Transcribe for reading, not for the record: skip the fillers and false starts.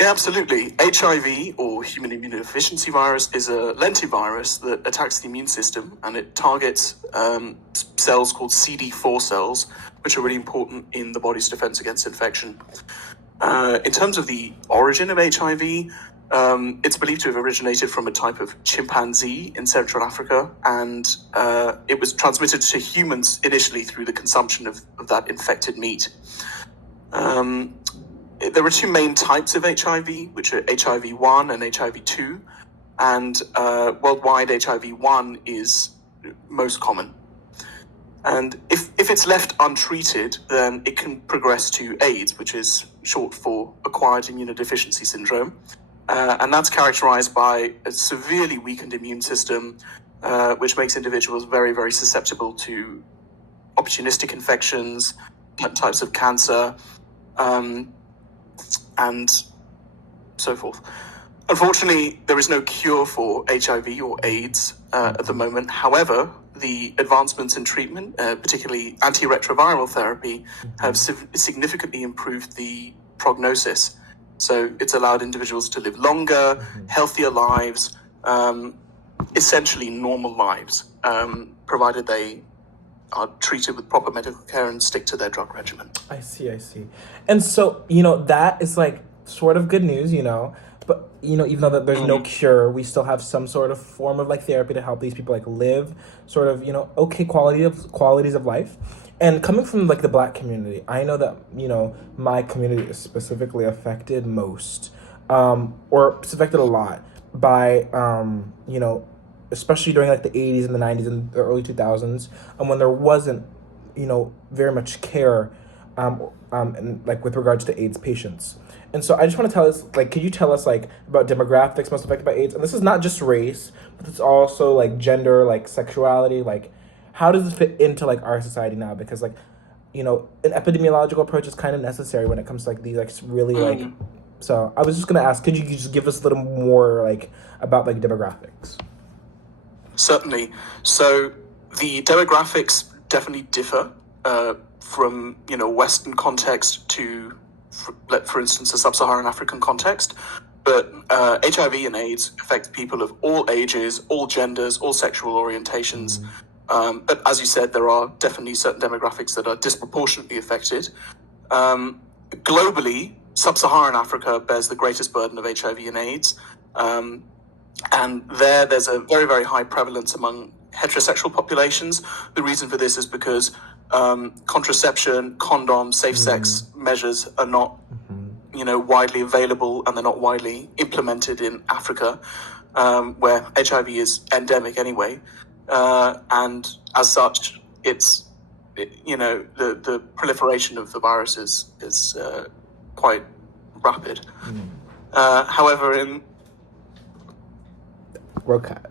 Yeah, absolutely. HIV, or human immunodeficiency virus, is a lentivirus that attacks the immune system, and it targets cells called CD4 cells, which are really important in the body's defense against infection. In terms of the origin of HIV, it's believed to have originated from a type of chimpanzee in Central Africa, and it was transmitted to humans initially through the consumption of that infected meat. There are two main types of HIV, which are HIV-1 and HIV-2, and worldwide HIV-1 is most common. And if it's left untreated, then it can progress to AIDS, which is short for acquired immunodeficiency syndrome. And that's characterized by a severely weakened immune system, which makes individuals very, very susceptible to opportunistic infections, types of cancer, and so forth. Unfortunately, there is no cure for HIV or AIDS at the moment. However, the advancements in treatment, particularly antiretroviral therapy, have significantly improved the prognosis. So it's allowed individuals to live longer, healthier lives, essentially normal lives, provided they are treated with proper medical care and stick to their drug regimen. I see. And so, that is like sort of good news, but, even though that there's no cure, we still have some sort of form of like therapy to help these people like live sort of, okay qualities of life. And coming from like the Black community, I know that, my community is specifically affected most, or it's affected a lot by, especially during like the 80s and the 90s and the early 2000s, when there wasn't, very much care, and like with regards to AIDS patients. And so I just want to tell us, like, could you tell us like about demographics most affected by AIDS? And this is not just race, but it's also like gender, like sexuality, like how does this fit into like our society now? Because like, an epidemiological approach is kind of necessary when it comes to like these like really like. So I was just gonna ask, could you just give us a little more like about like demographics? Certainly. So the demographics definitely differ from Western context to, for instance, a sub-Saharan African context. But HIV and AIDS affect people of all ages, all genders, all sexual orientations. But as you said, there are definitely certain demographics that are disproportionately affected. Globally, sub-Saharan Africa bears the greatest burden of HIV and AIDS. And there's a very, very high prevalence among heterosexual populations. The reason for this is because contraception, condoms, safe sex measures are not, widely available, and they're not widely implemented in Africa, where HIV is endemic anyway. And as such, the proliferation of the virus is quite rapid. However, in Rocat.